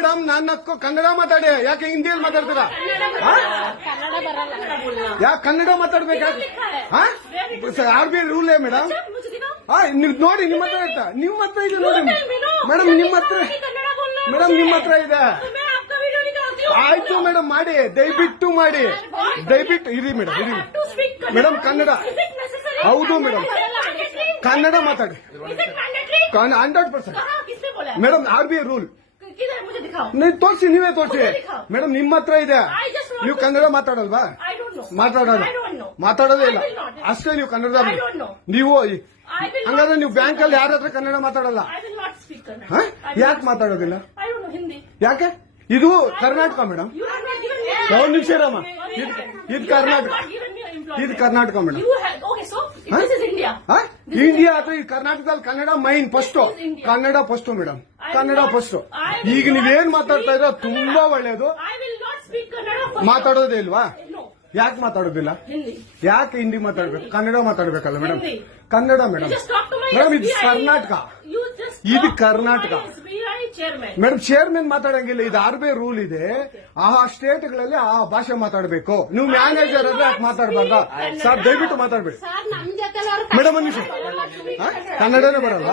Madam, ನನ್ನ ಕನ್ನಡ ಮಾತಾಡಿ, ಯಾಕೆ ಹಿಂದಿಯಲ್ಲಿ ಮಾತಾಡ್ತೀರಾ? ಯಾಕೆ ಕನ್ನಡ ಮಾತಾಡ್ಬೇಕಾ? RBI rule madam. ನೀವು ನೋಡಿ, ನಿಮ್ಮ ಹತ್ರ ಆಯ್ತಾ? ನಿಮ್ಮ ಹತ್ರ ಇದೆ ನೋಡಿ ಮೇಡಮ್, ನಿಮ್ಮ ಹತ್ರ ಇದೆ. ಆಯ್ತು ಮೇಡಮ್, ಮಾಡಿ, ದಯವಿಟ್ಟು ಮಾಡಿ, ದಯವಿಟ್ಟು ಇರಿ ಮೇಡಮ್, ಮೇಡಮ್ ಕನ್ನಡ. ಹೌದು ಮೇಡಮ್, ಕನ್ನಡ ಮಾತಾಡಿ 100%. ಮೇಡಮ್ RBI ರೂಲ್ ನೀವು ತೋರಿಸಿ, ನೀವೇ ತೋರಿಸಿ ಮೇಡಮ್, ನಿಮ್ಮ ಹತ್ರ ಇದೆ. ನೀವು ಕನ್ನಡ ಮಾತಾಡಲ್ವಾ? ಮಾತಾಡೋದೇ ಇಲ್ಲ ಅಷ್ಟೇ. ನೀವು ಕನ್ನಡ ನೀವು ಹಂಗಾದ್ರೆ ನೀವು ಬ್ಯಾಂಕ್ ಅಲ್ಲಿ ಯಾರ ಹತ್ರ ಕನ್ನಡ ಮಾತಾಡಲ್ಲ? ಯಾಕೆ ಮಾತಾಡೋದಿಲ್ಲ? ಯಾಕೆ? ಇದು ಕರ್ನಾಟಕ ಮೇಡಮ್. ಒಂದು ನಿಮಿಷ ಇರಮ್ಮ, ಇದು ಕರ್ನಾಟಕ, ಇದು ಕರ್ನಾಟಕ ಮೇಡಮ್. ಇಂಡಿಯಾ ಅಥವಾ ಈ ಕರ್ನಾಟಕದಲ್ಲಿ Kannada main first, Kannada first madam, Kannada first. ಈಗ ನೀವೇನ್ ಮಾತಾಡ್ತಾ ಇರೋ ತುಂಬಾ ಒಳ್ಳೇದು. ಮಾತಾಡೋದೇ ಇಲ್ವಾ? ಯಾಕೆ ಮಾತಾಡೋದಿಲ್ಲ? ಯಾಕೆ ಹಿಂದಿ ಮಾತಾಡ್ಬೇಕು? ಕನ್ನಡ ಮಾತಾಡ್ಬೇಕಲ್ಲ ಮೇಡಮ್. ಕನ್ನಡ ಮೇಡಮ್. ಮೇಡಮ್ ಇದು ಕರ್ನಾಟಕ, ಇದು ಕರ್ನಾಟಕ ಮೇಡಮ್. ಚೇರ್ಮನ್ ಮಾತಾಡಂಗಿಲ್ಲ, ಇದು RBI ರೂಲ್ ಇದೆ. ಆ ಸ್ಟೇಟ್ಗಳಲ್ಲಿ ಆ ಭಾಷೆ ಮಾತಾಡಬೇಕು. ನೀವು ಮ್ಯಾನೇಜರ್ ಆದ್ರೆ ಯಾಕೆ ಮಾತಾಡಬಾರ್ದ? ಸರ್ ದಯವಿಟ್ಟು ಮಾತಾಡ್ಬೇಡಿ ಮೇಡಮ್. ಒಂದು ನಿಮಿಷ, ಕನ್ನಡನೇ ಬರಲ್ಲ.